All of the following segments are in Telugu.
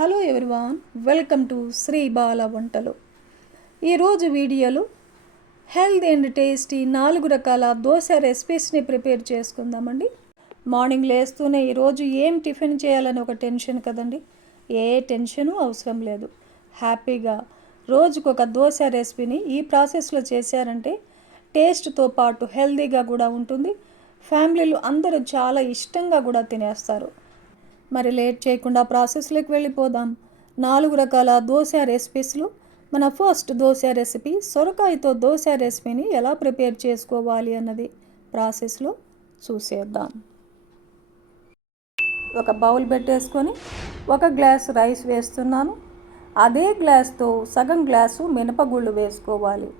Hello everyone, welcome to Sri Bala Vantalu. ఈరోజు వీడియోలో హెల్త్ అండ్ టేస్టీ 4 రకాల దోశ రెసిపీస్ని ప్రిపేర్ చేసుకుందామండి. మార్నింగ్ లేస్తూనే ఈరోజు ఏం టిఫిన్ చేయాలని ఒక టెన్షన్ కదండి. ఏ టెన్షను అవసరం లేదు. హ్యాపీగా రోజుకొక దోశ రెసిపీని ఈ ప్రాసెస్లో చేశారంటే టేస్ట్తో పాటు హెల్తీగా కూడా ఉంటుంది. ఫ్యామిలీలు అందరూ చాలా ఇష్టంగా కూడా తినేస్తారు. మరి లేట్ చేయకుండా ప్రాసెస్లోకి వెళ్ళిపోదాం. 4 రకాల దోశ రెసిపీస్లో మన ఫస్ట్ దోశ రెసిపీ సొరకాయతో దోశ రెసిపీని ఎలా ప్రిపేర్ చేసుకోవాలి అన్నది ప్రాసెస్లో చూసేద్దాం. ఒక బౌల్ పెట్టేసుకొని 1 గ్లాస్ రైస్ వేస్తున్నాను. అదే గ్లాస్తో సగం గ్లాసు మినపగుళ్ళు వేసుకోవాలి.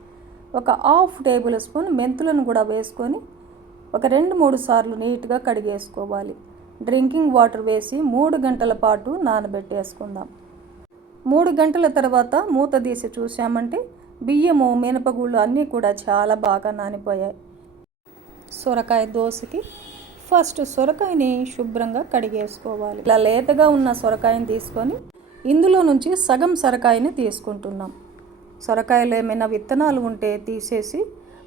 ఒక ½ టేబుల్ స్పూన్ మెంతులను కూడా వేసుకొని ఒక 2-3 సార్లు నీట్గా కడిగేసుకోవాలి. డ్రింకింగ్ వాటర్ వేసి 3 గంటల పాటు నానబెట్టేసుకుందాం. 3 గంటల తర్వాత మూత తీసి చూసామంటే బియ్యము మినపగుళ్ళు అన్నీ కూడా చాలా బాగా నానిపోయాయి. సొరకాయ దోశకి ఫస్ట్ సొరకాయని శుభ్రంగా కడిగేసుకోవాలి. ఇలా లేతగా ఉన్న సొరకాయని తీసుకొని ఇందులో నుంచి సగం సొరకాయని తీసుకుంటున్నాం. సొరకాయలో ఏమైనా విత్తనాలు ఉంటే తీసేసి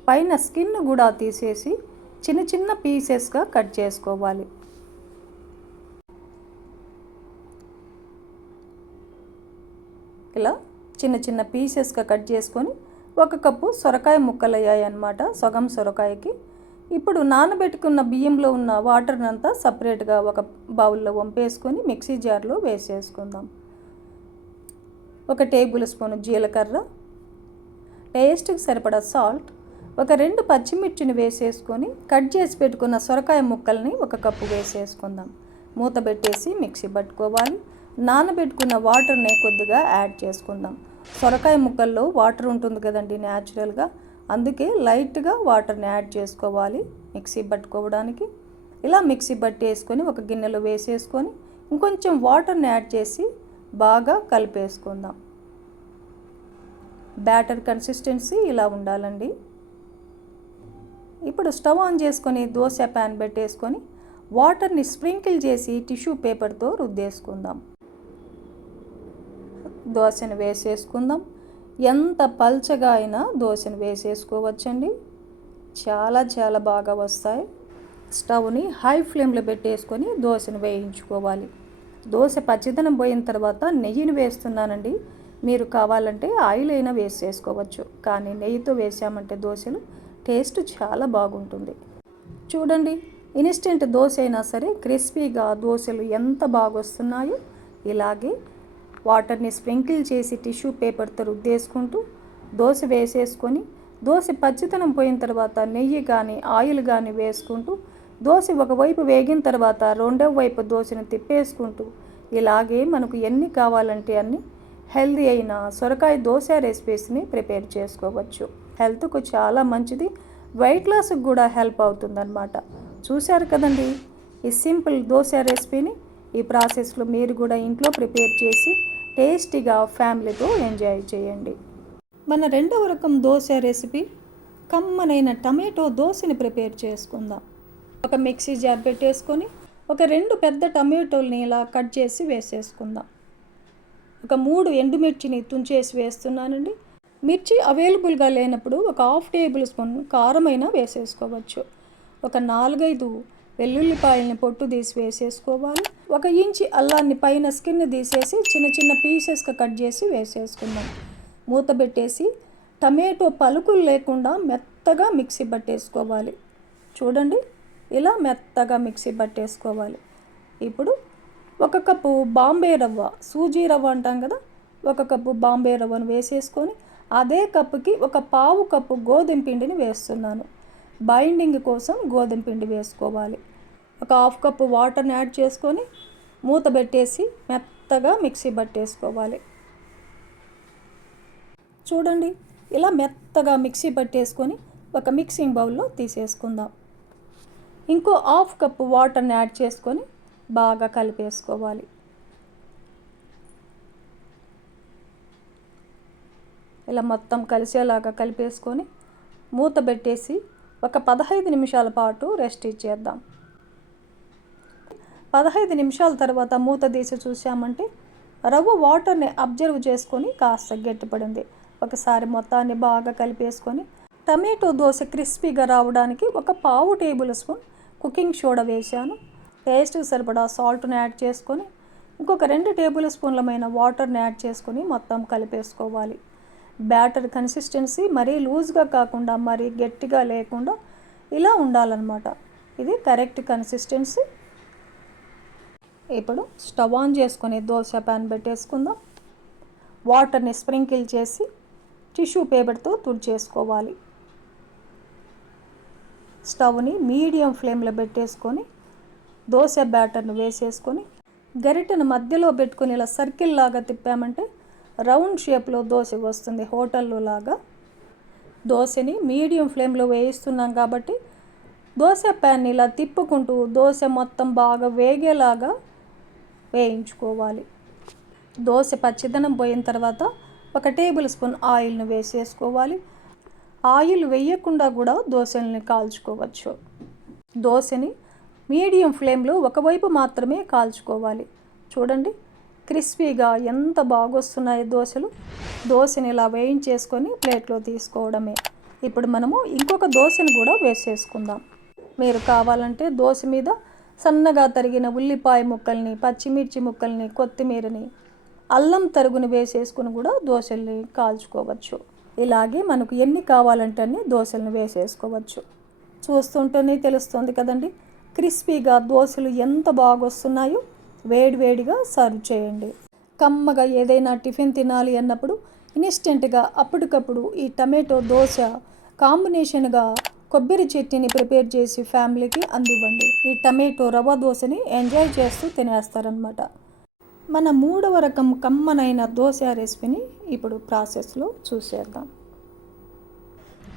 పైన స్కిన్ కూడా తీసేసి చిన్న చిన్న పీసెస్గా కట్ చేసుకోవాలి. ఇలా చిన్న చిన్న పీసెస్గా కట్ చేసుకొని 1 కప్పు సొరకాయ ముక్కలు అయ్యాయి అన్నమాట, సగం సొరకాయకి. ఇప్పుడు నానబెట్టుకున్న బియ్యంలో ఉన్న వాటర్ని అంతా సపరేట్గా ఒక బౌల్లో వంపేసుకొని మిక్సీ జార్లో వేసేసుకుందాం. 1 టేబుల్ స్పూన్ జీలకర్ర, టేస్ట్కి సరిపడా సాల్ట్, ఒక 2 పచ్చిమిర్చిని వేసేసుకొని కట్ చేసి పెట్టుకున్న సొరకాయ ముక్కల్ని 1 కప్పు వేసేసుకుందాం. మూత పెట్టేసి మిక్సీ పట్టుకోవాలి. నానబెట్టుకున్న వాటర్ని కొద్దిగా యాడ్ చేసుకుందాం. సొరకాయ ముక్కల్లో వాటర్ ఉంటుంది కదండి న్యాచురల్గా, అందుకే లైట్గా వాటర్ని యాడ్ చేసుకోవాలి మిక్సీ పట్టుకోవడానికి. ఇలా మిక్సీ పట్టేసుకొని ఒక గిన్నెలో వేసేసుకొని ఇంకొంచెం వాటర్ని యాడ్ చేసి బాగా కలిపేసుకుందాం. బ్యాటర్ కన్సిస్టెన్సీ ఇలా ఉండాలండి. ఇప్పుడు స్టవ్ ఆన్ చేసుకొని దోశ ప్యాన్ పెట్టేసుకొని వాటర్ని స్ప్రింకిల్ చేసి టిష్యూ పేపర్తో రుద్దేసుకుందాం. దోశను వేసేసుకుందాం. ఎంత పల్చగా అయినా దోశను వేసేసుకోవచ్చండి, చాలా బాగా వస్తాయి. స్టవ్ని హై ఫ్లేమ్లో పెట్టేసుకొని దోశను వేయించుకోవాలి. దోశ పచ్చిదనం పోయిన తర్వాత నెయ్యిని వేస్తున్నానండి. మీరు కావాలంటే ఆయిల్ అయినా వేసేసుకోవచ్చు, కానీ నెయ్యితో వేసామంటే దోశలు టేస్ట్ చాలా బాగుంటుంది. చూడండి, ఇన్స్టెంట్ దోశ అయినా సరే క్రిస్పీగా దోశలు ఎంత బాగా వస్తున్నాయో. ఇలాగే వాటర్ని స్ప్రింకిల్ చేసి టిష్యూ పేపర్తో రుద్దేసుకుంటూ దోశ వేసేసుకొని దోశ పచ్చితనం పోయిన తర్వాత నెయ్యి కానీ ఆయిల్ కానీ వేసుకుంటూ దోశ ఒకవైపు వేగిన తర్వాత రెండవ వైపు దోశను తిప్పేసుకుంటూ ఇలాగే మనకు ఎన్ని కావాలంటే అన్ని హెల్దీ అయిన సొరకాయ దోశ రెసిపీస్ని ప్రిపేర్ చేసుకోవచ్చు. హెల్త్కు చాలా మంచిది, వెయిట్ లాస్కి కూడా హెల్ప్ అవుతుందన్నమాట. చూశారు కదండి ఈ సింపుల్ దోశ రెసిపీని. ఈ ప్రాసెస్లో మీరు కూడా ఇంట్లో ప్రిపేర్ చేసి టేస్టీగా ఫ్యామిలీతో ఎంజాయ్ చేయండి. మన రెండవ రకం దోశ రెసిపీ కమ్మనైన టమాటో దోశని ప్రిపేర్ చేసుకుందాం. ఒక మిక్సీ జార్ పెట్టేసుకొని ఒక 2 పెద్ద టమాటోల్ని ఇలా కట్ చేసి వేసేసుకుందాం. ఒక 3 ఎండుమిర్చిని తుంచేసి వేస్తున్నానండి. మిర్చి అవైలబుల్గా లేనప్పుడు ఒక ½ టేబుల్ స్పూన్ కారమైనా వేసేసుకోవచ్చు. ఒక 4-5 వెల్లుల్లిపాయలని పొట్టు తీసి వేసేసుకోవాలి. 1 ఇంచి అల్లాన్ని పైన స్కిన్ తీసేసి చిన్న చిన్న పీసెస్గా కట్ చేసి వేసేసుకుందాం. మూత పెట్టేసి టమాటో పలుకులు లేకుండా మెత్తగా మిక్సీ పట్టేసుకోవాలి. చూడండి, ఇలా మెత్తగా మిక్సీ పట్టేసుకోవాలి. ఇప్పుడు 1 కప్పు బాంబే రవ్వ, సూజీ రవ్వ అంటాం కదా, 1 కప్పు బాంబే రవ్వను వేసేసుకొని అదే కప్పుకి 1/4 కప్పు గోధుమ పిండిని వేస్తున్నాను. బైండింగ్ కోసం గోధుమ పిండి వేసుకోవాలి. 1/2 కప్పు వాటర్ని యాడ్ చేసుకొని మూత పెట్టేసి మెత్తగా మిక్సీ పట్టేసుకోవాలి. చూడండి, ఇలా మెత్తగా మిక్సీ పట్టేసుకొని ఒక మిక్సింగ్ బౌల్లో తీసేసుకుందాం. ఇంకో 1/2 కప్పు వాటర్ని యాడ్ చేసుకొని బాగా కలిపేసుకోవాలి. ఇలా మొత్తం కలిసేలాగా కలిపేసుకొని మూత పెట్టేసి ఒక 15 నిమిషాల పాటు రెస్ట్ ఇచ్చేద్దాం. 15 నిమిషాల తర్వాత మూత తీసి చూసామంటే రవ్వ వాటర్ని అబ్జర్వ్ చేసుకొని కాస్త గట్టిపడింది. ఒకసారి మొత్తాన్ని బాగా కలిపేసుకొని టమాటో దోశ క్రిస్పీగా రావడానికి ఒక పావు టేబుల్ స్పూన్ కుకింగ్ సోడా వేశాను. టేస్ట్కి సరిపడా సాల్ట్ని యాడ్ చేసుకొని ఇంకొక 2 టేబుల్ స్పూన్లమైన వాటర్ని యాడ్ చేసుకొని మొత్తం కలిపేసుకోవాలి. బ్యాటర్ కన్సిస్టెన్సీ మరీ లూజ్గా కాకుండా మరీ గట్టిగా లేకుండా ఇలా ఉండాలన్నమాట. ఇది కరెక్ట్ కన్సిస్టెన్సీ. ఇప్పుడు స్టవ్ ఆన్ చేసుకొని దోశ ప్యాన్ పెట్టేసుకుందాం. వాటర్ని స్ప్రింకిల్ చేసి టిష్యూ పేపర్తో తుడిచేసుకోవాలి. స్టవ్ని మీడియం ఫ్లేమ్లో పెట్టేసుకొని దోశ బ్యాటర్ను వేసేసుకొని గరిటెను మధ్యలో పెట్టుకొని ఇలా సర్కిల్ లాగా తిప్పామంటే రౌండ్ షేప్లో దోశ వస్తుంది, హోటల్లో లాగా. దోశని మీడియం ఫ్లేమ్లో వేయిస్తున్నాం కాబట్టి దోశ ప్యాన్ని ఇలా తిప్పుకుంటూ దోశ మొత్తం బాగా వేగేలాగా వేయించుకోవాలి. దోశ పచ్చిదనం పోయిన తర్వాత ఒక టేబుల్ స్పూన్ ఆయిల్ను వేసేసుకోవాలి. ఆయిల్ వేయకుండా కూడా దోశల్ని కాల్చుకోవచ్చు. దోశని మీడియం ఫ్లేమ్లో ఒకవైపు మాత్రమే కాల్చుకోవాలి. చూడండి క్రిస్పీగా ఎంత బాగొస్తున్నాయి దోశలు. దోశని ఇలా వేయించేసుకొని ప్లేట్లో తీసుకోవడమే. ఇప్పుడు మనము ఇంకొక దోశని కూడా వేసేసుకుందాం. మీరు కావాలంటే దోశ మీద సన్నగా తరిగిన ఉల్లిపాయ ముక్కల్ని, పచ్చిమిర్చి ముక్కల్ని, కొత్తిమీరని, అల్లం తరుగుని వేసేసుకుని కూడా దోశల్ని కాల్చుకోవచ్చు. ఇలాగే మనకు ఎన్ని కావాలంటే అన్ని దోశలను వేసేసుకోవచ్చు. చూస్తుంటేనే తెలుస్తుంది కదండి క్రిస్పీగా దోశలు ఎంత బాగొస్తున్నాయో. వేడివేడిగా సర్వ్ చేయండి. కమ్మగా ఏదైనా టిఫిన్ తినాలి అన్నప్పుడు ఇన్స్టెంట్గా అప్పటికప్పుడు ఈ టమాటో దోశ కాంబినేషన్గా కొబ్బరి చట్నీని ప్రిపేర్ చేసి ఫ్యామిలీకి అందివ్వండి. ఈ టమాటో రవ్వ దోశని ఎంజాయ్ చేస్తూ తినేస్తారనమాట. మన 3వ రకం కమ్మనైన దోశ రెసిపీని ఇప్పుడు ప్రాసెస్లో చూసేద్దాం.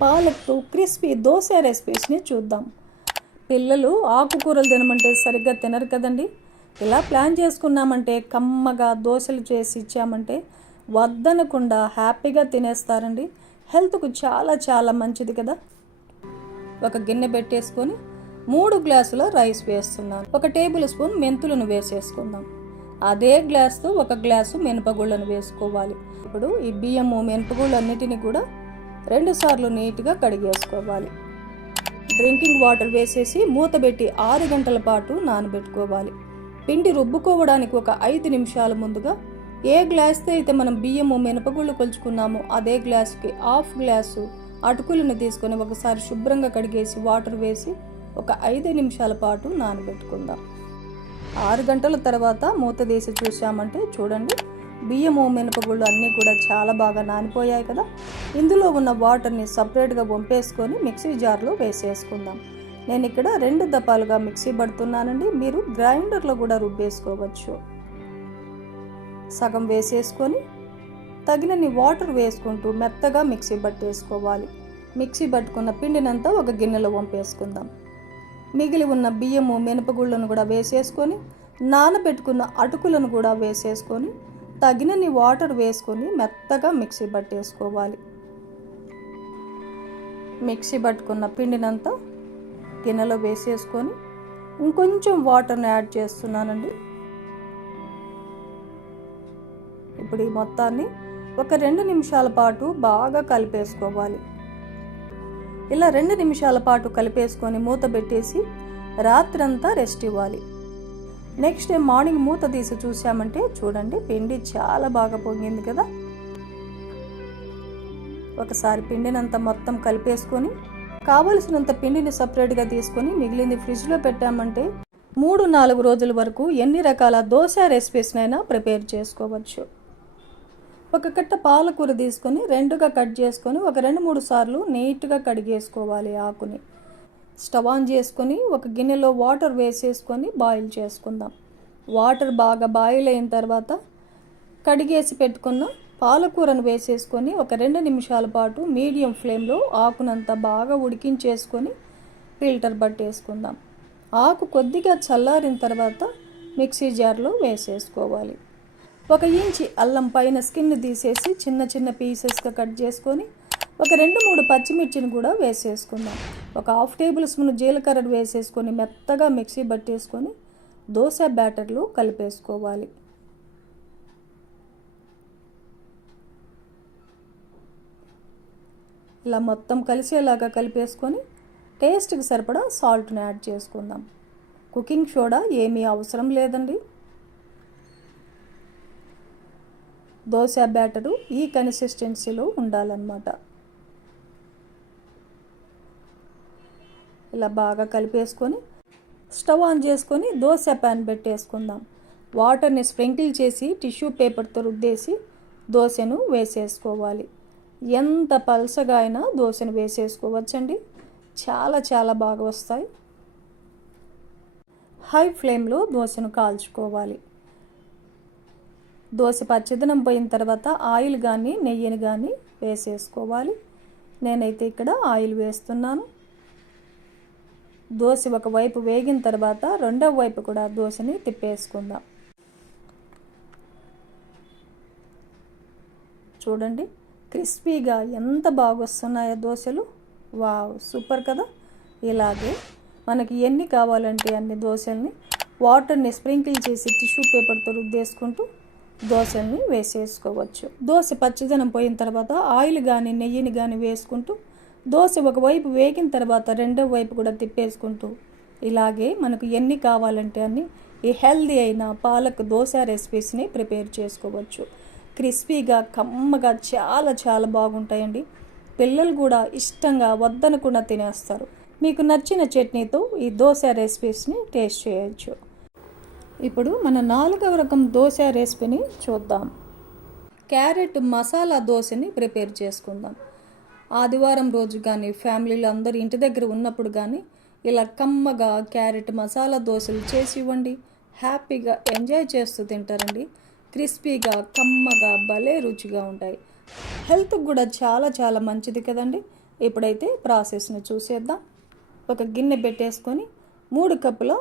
పాలక్తో క్రిస్పీ దోశ రెసిపీస్ని చూద్దాం. పిల్లలు ఆకుకూరలు తినమంటే సరిగ్గా తినరు కదండి. ఇలా ప్లాన్ చేసుకున్నామంటే కమ్మగా దోశలు చేసి ఇచ్చామంటే వద్దనకుండా హ్యాపీగా తినేస్తారండి. హెల్త్కు చాలా చాలా మంచిది కదా. ఒక గిన్నె పెట్టేసుకొని 3 గ్లాసుల రైస్ వేస్తున్నాను. 1 టేబుల్ స్పూన్ మెంతులను వేసేసుకుందాం. అదే గ్లాస్తో 1 గ్లాసు మినపగుళ్ళను వేసుకోవాలి. ఇప్పుడు ఈ బియ్యము మినపగుళ్ళు అన్నిటిని కూడా 2 సార్లు నీట్గా కడిగేసుకోవాలి. డ్రింకింగ్ వాటర్ వేసేసి మూత పెట్టి 6 గంటల పాటు నానబెట్టుకోవాలి. పిండి రుబ్బుకోవడానికి ఒక 5 నిమిషాల ముందుగా ఏ గ్లాస్తో అయితే మనం బియ్యము మినపగుళ్ళు కొలుచుకున్నామో అదే గ్లాసుకి 1/2 గ్లాసు అటుకులను తీసుకొని ఒకసారి శుభ్రంగా కడిగేసి వాటర్ వేసి ఒక 5 నిమిషాల పాటు నానబెట్టుకుందాం. 6 గంటల తర్వాత మూత తీసి చూసామంటే చూడండి బియ్యము మినపగుళ్ళు అన్నీ కూడా చాలా బాగా నానిపోయాయి కదా. ఇందులో ఉన్న వాటర్ని సపరేట్గా వంపేసుకొని మిక్సీ జార్లో వేసేసుకుందాం. నేను ఇక్కడ 2 దపాలుగా మిక్సీ పడుతున్నానండి. మీరు గ్రైండర్లో కూడా రుబ్బేసుకోవచ్చు. సగం వేసేసుకొని తగినన్ని వాటర్ వేసుకుంటూ మెత్తగా మిక్సీ పట్టేసుకోవాలి. మిక్సీ పట్టుకున్న పిండినంతా ఒక గిన్నెలో వంపేసుకుందాం. మిగిలి ఉన్న బియ్యము మినపగుళ్ళను కూడా వేసేసుకొని నానబెట్టుకున్న అటుకులను కూడా వేసేసుకొని తగినన్ని వాటర్ వేసుకొని మెత్తగా మిక్సీ పట్టేసుకోవాలి. మిక్సీ పట్టుకున్న పిండినంతా గిన్నెలో వేసేసుకొని ఇంకొంచెం వాటర్ని యాడ్ చేస్తున్నానండి. ఇప్పుడు ఈ మొత్తాన్ని ఒక 2 నిమిషాల పాటు బాగా కలిపేసుకోవాలి. ఇలా 2 నిమిషాల పాటు కలిపేసుకొని మూత పెట్టేసి రాత్రంతా రెస్ట్ ఇవ్వాలి. నెక్స్ట్ డే మార్నింగ్ మూత తీసి చూసామంటే చూడండి పిండి చాలా బాగా పొంగింది కదా. ఒకసారి పిండినంతా మొత్తం కలిపేసుకొని కావలసినంత పిండిని సపరేట్గా తీసుకొని మిగిలింది ఫ్రిడ్జ్లో పెట్టామంటే 3-4 రోజుల వరకు ఎన్ని రకాల దోశ రెసిపీస్నైనా ప్రిపేర్ చేసుకోవచ్చు. ఒక కట్ట పాలకూర తీసుకొని 2గా కట్ చేసుకొని ఒక 2-3 సార్లు నీట్గా కడిగేసుకోవాలి ఆకుని. స్టవ్ ఆన్ చేసుకొని ఒక గిన్నెలో వాటర్ వేసేసుకొని బాయిల్ చేసుకుందాం. వాటర్ బాగా బాయిల్ అయిన తర్వాత కడిగేసి పెట్టుకున్న పాలకూరను వేసేసుకొని ఒక 2 నిమిషాల పాటు మీడియం ఫ్లేమ్లో ఆకునంతా బాగా ఉడికించేసుకొని ఫిల్టర్ పట్టేసుకుందాం. ఆకు కొద్దిగా చల్లారిన తర్వాత మిక్సీ జార్లో వేసేసుకోవాలి. 1 ఇంచి అల్లం పైన స్కిన్ తీసేసి చిన్న చిన్న పీసెస్గా కట్ చేసుకొని ఒక 2-3 పచ్చిమిర్చిని కూడా వేసేసుకుందాం. ఒక 1/2 టేబుల్ స్పూన్ జీలకర్ర వేసేసుకొని మెత్తగా మిక్సీ పట్టేసుకొని దోశ బ్యాటర్లో కలిపేసుకోవాలి. ఇలా మొత్తం కలిసేలాగా కలిపేసుకొని టేస్ట్కి సరిపడా సాల్ట్ని యాడ్ చేసుకుందాం. కుకింగ్ సోడా ఏమీ అవసరం లేదండి. దోశ బ్యాటరు ఈ కన్సిస్టెన్సీలో ఉండాలన్నమాట. ఇలా బాగా కలిపేసుకొని స్టవ్ ఆన్ చేసుకొని దోశ ప్యాన్ పెట్టేసుకుందాం. వాటర్ని స్ప్రింకిల్ చేసి టిష్యూ పేపర్తో రుద్దేసి దోశను వేసేసుకోవాలి. ఎంత పల్సగా అయినా దోశను వేసేసుకోవచ్చండి. చాలా చాలా బాగా వస్తాయి. హై ఫ్లేమ్లో దోశను కాల్చుకోవాలి. దోశ పచ్చదనం పోయిన తర్వాత ఆయిల్ కానీ నెయ్యిని కానీ వేసేసుకోవాలి. నేనైతే ఇక్కడ ఆయిల్ వేస్తున్నాను. దోశ ఒకవైపు వేగిన తర్వాత రెండవ వైపు కూడా దోశని తిప్పేసుకుందాం. చూడండి క్రిస్పీగా ఎంత బాగా వస్తున్నాయో దోశలు. వావ్, సూపర్ కదా. ఇలాగే మనకి ఎన్ని కావాలంటే అన్ని దోశల్ని వాటర్ని స్ప్రింకిల్ చేసి టిష్యూ పేపర్తో రుద్దేసుకుంటూ దోశల్ని వేసేసుకోవచ్చు. దోశ పచ్చదనం పోయిన తర్వాత ఆయిల్ కానీ నెయ్యిని కానీ వేసుకుంటూ దోశ ఒకవైపు వేగిన తర్వాత రెండవ వైపు కూడా తిప్పేసుకుంటూ ఇలాగే మనకు ఎన్ని కావాలంటే అన్ని ఈ హెల్దీ అయిన పాలక్ దోశ రెసిపీస్ని ప్రిపేర్ చేసుకోవచ్చు. క్రిస్పీగా కమ్మగా చాలా చాలా బాగుంటాయండి. పిల్లలు కూడా ఇష్టంగా వద్దనకుండా తినేస్తారు. మీకు నచ్చిన చట్నీతో ఈ దోశ రెసిపీస్ని టేస్ట్ చేయొచ్చు. ఇప్పుడు మన 4వ రకం దోశ రెసిపీని చూద్దాం. క్యారెట్ మసాలా దోశని ప్రిపేర్ చేసుకుందాం. ఆదివారం రోజు కానీ ఫ్యామిలీలో అందరూ ఇంటి దగ్గర ఉన్నప్పుడు కానీ ఇలా కమ్మగా క్యారెట్ మసాలా దోశలు చేసి ఇవ్వండి. హ్యాపీగా ఎంజాయ్ చేస్తూ తింటారండి. క్రిస్పీగా కమ్మగా భలే రుచిగా ఉంటాయి. హెల్త్కి కూడా చాలా చాలా మంచిది కదండి. ఇప్పుడైతే ప్రాసెస్ని చూసేద్దాం. ఒక గిన్నె పెట్టేసుకొని 3 కప్పుల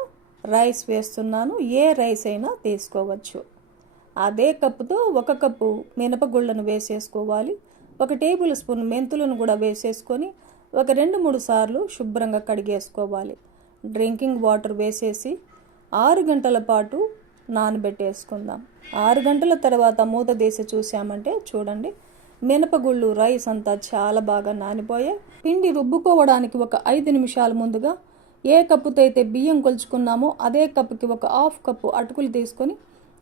రైస్ వేస్తున్నాను. ఏ రైస్ అయినా తీసుకోవచ్చు. అదే కప్పుతో 1 కప్పు మినపగుళ్ళను వేసేసుకోవాలి. 1 టేబుల్ స్పూన్ మెంతులను కూడా వేసేసుకొని ఒక 2-3 సార్లు శుభ్రంగా కడిగేసుకోవాలి. డ్రింకింగ్ వాటర్ వేసేసి 6 గంటల పాటు నానబెట్టేసుకుందాం. 6 గంటల తర్వాత మూత తీసి చూసామంటే చూడండి మినపగుళ్ళు రైస్ అంతా చాలా బాగా నానిపోయాయి. పిండి రుబ్బుకోవడానికి ఒక 5 నిమిషాల ముందుగా ఏ కప్పుతో అయితే బియ్యం కొలుచుకున్నామో అదే కప్పుకి ఒక 1/2 కప్పు అటుకులు తీసుకొని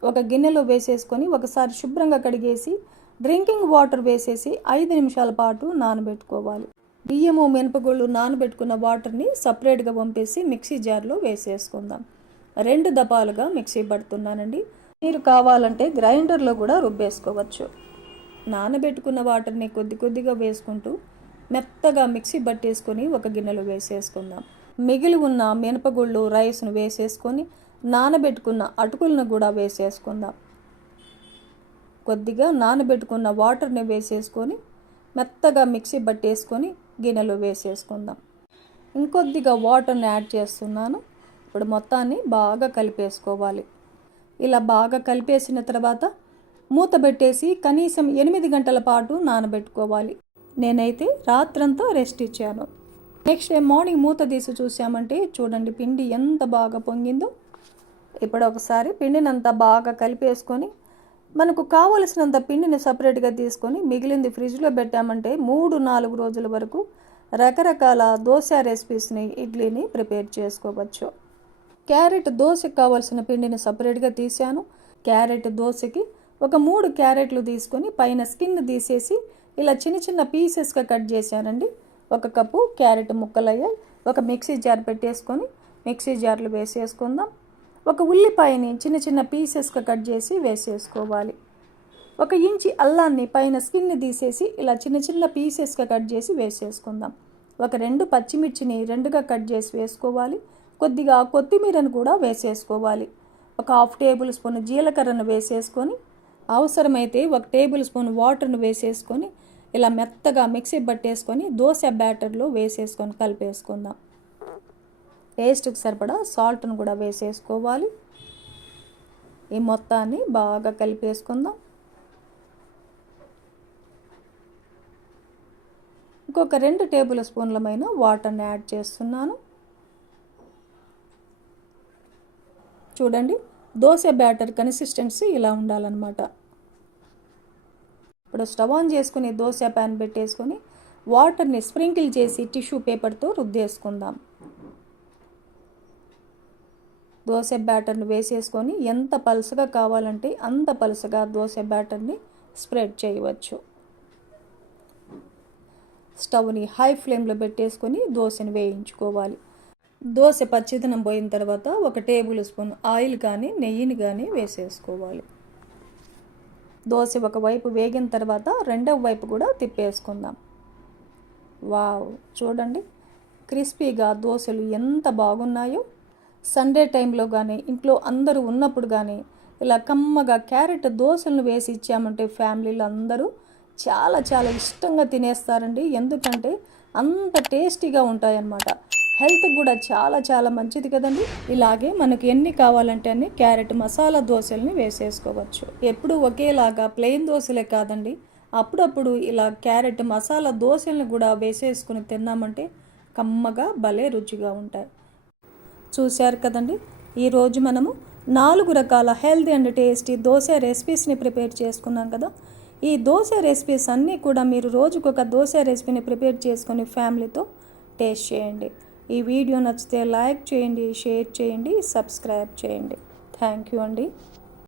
ఒక గిన్నెలో వేసేసుకొని ఒకసారి శుభ్రంగా కడిగేసి డ్రింకింగ్ వాటర్ వేసేసి 5 నిమిషాల పాటు నానబెట్టుకోవాలి. బియ్యము మినపగుళ్ళు నానబెట్టుకున్న వాటర్ని సపరేట్గా పంపేసి మిక్సీ జార్లో వేసేసుకుందాం. 2 దపాలుగా మిక్సీ పడుతున్నానండి. మీరు కావాలంటే గ్రైండర్లో కూడా రుబ్బేసుకోవచ్చు. నానబెట్టుకున్న వాటర్ని కొద్ది కొద్దిగా వేసుకుంటూ మెత్తగా మిక్సీ పట్టేసుకొని ఒక గిన్నెలో వేసేసుకుందాం. మిగిలి ఉన్న మినపగుళ్ళు రైస్ను వేసేసుకొని నానబెట్టుకున్న అటుకులను కూడా వేసేసుకుందాం. కొద్దిగా నానబెట్టుకున్న వాటర్ని వేసేసుకొని మెత్తగా మిక్సీ పట్టేసుకొని గిన్నెలో వేసేసుకుందాం. ఇంకొద్దిగా వాటర్ని యాడ్ చేస్తున్నాను. ఇప్పుడు మొత్తాన్ని బాగా కలిపేసుకోవాలి. ఇలా బాగా కలిపేసిన తర్వాత మూత పెట్టేసి కనీసం 8 గంటల పాటు నానబెట్టుకోవాలి. నేనైతే రాత్రంతా రెస్ట్ ఇచ్చాను. నెక్స్ట్ డే మార్నింగ్ మూత తీసి చూసామంటే చూడండి పిండి ఎంత బాగా పొంగిందో. ఇప్పుడు ఒకసారి పిండినంతా బాగా కలిపేసుకొని మనకు కావలసినంత పిండిని సపరేట్గా తీసుకొని మిగిలింది ఫ్రిడ్జ్లో పెట్టామంటే 3-4 రోజుల వరకు రకరకాల దోశ రెసిపీస్ని ఇడ్లీని ప్రిపేర్ చేసుకోవచ్చు. క్యారెట్ దోశకి కావాల్సిన పిండిని సపరేట్గా తీసాను. క్యారెట్ దోశకి ఒక 3 క్యారెట్లు తీసుకొని పైన స్కిన్ తీసేసి ఇలా చిన్న చిన్న పీసెస్గా కట్ చేశానండి. 1 కప్పు క్యారెట్ ముక్కలయ్యాయి. ఒక మిక్సీ జార్ పెట్టేసుకొని మిక్సీ జార్లో వేసేసుకుందాం. 1 ఉల్లిపాయని చిన్న చిన్న పీసెస్గా కట్ చేసి వేసేసుకోవాలి. 1 ఇంచి అల్లాన్ని పైన స్కిన్ తీసేసి ఇలా చిన్న చిన్న పీసెస్గా కట్ చేసి వేసేసుకుందాం. ఒక 2 పచ్చిమిర్చిని 2గా కట్ చేసి వేసుకోవాలి. కొద్దిగా కొత్తిమీరను కూడా వేసేసుకోవాలి. ఒక 1/2 టేబుల్ స్పూన్ జీలకర్రను వేసేసుకొని అవసరమైతే 1 టేబుల్ స్పూన్ వాటర్ను వేసేసుకొని ఇలా మెత్తగా మిక్సీ పట్టేసుకొని దోశ బ్యాటర్లో వేసేసుకొని కలిపేసుకుందాం. టేస్ట్కి సరిపడా సాల్ట్ను కూడా వేసేసుకోవాలి. ఈ మొత్తాన్ని బాగా కలిపేసుకుందాం. ఇంకొక 2 టేబుల్ స్పూన్లమైన వాటర్ని యాడ్ చేస్తున్నాను. చూడండి దోశ బ్యాటర్ కన్సిస్టెన్సీ ఇలా ఉండాలన్నమాట. ఇప్పుడు స్టవ్ ఆన్ చేసుకుని దోశ ప్యాన్ పెట్టేసుకొని వాటర్ని స్ప్రింకిల్ చేసి టిష్యూ పేపర్తో రుద్దేసుకుందాం. దోశ బ్యాటర్ని వేసేసుకొని ఎంత పలుసగా కావాలంటే అంత పలుసగా దోశ బ్యాటర్ని స్ప్రెడ్ చేయవచ్చు. స్టవ్ని హై ఫ్లేమ్లో పెట్టేసుకొని దోశని వేయించుకోవాలి. దోశ పచ్చిదనం పోయిన తర్వాత 1 టేబుల్ స్పూన్ ఆయిల్ కానీ నెయ్యిని కానీ వేసేసుకోవాలి. దోశ ఒకవైపు వేగిన తర్వాత రెండవ వైపు కూడా తిప్పేసుకుందాం. వావ్, చూడండి క్రిస్పీగా దోశలు ఎంత బాగున్నాయో. సండే టైంలో కానీ ఇంట్లో అందరూ ఉన్నప్పుడు కానీ ఇలా కమ్మగా క్యారెట్ దోశలను వేసి ఇచ్చామంటే ఫ్యామిలీలో అందరూ చాలా చాలా ఇష్టంగా తినేస్తారండి. ఎందుకంటే అంత టేస్టీగా ఉంటాయన్నమాట. హెల్త్కి కూడా చాలా చాలా మంచిది కదండి. ఇలాగే మనకు ఎన్ని కావాలంటే అన్ని క్యారెట్ మసాలా దోశల్ని వేసేసుకోవచ్చు. ఎప్పుడు ఒకేలాగా ప్లెయిన్ దోశలే కాదండి, అప్పుడప్పుడు ఇలా క్యారెట్ మసాలా దోశలను కూడా వేసేసుకుని తిన్నామంటే కమ్మగా భలే రుచిగా ఉంటాయి. చూశారు కదండి, ఈరోజు మనము 4 రకాల హెల్తీ అండ్ టేస్టీ దోశ రెసిపీస్ని ప్రిపేర్ చేసుకున్నాం కదా. ఈ దోశ రెసిపీస్ అన్నీ కూడా మీరు రోజుకొక దోశ రెసిపీని ప్రిపేర్ చేసుకొని ఫ్యామిలీతో టేస్ట్ చేయండి. ఈ వీడియో నచ్చితే లైక్ చేయండి, షేర్ చేయండి, సబ్స్క్రైబ్ చేయండి. థ్యాంక్ యూ అండి.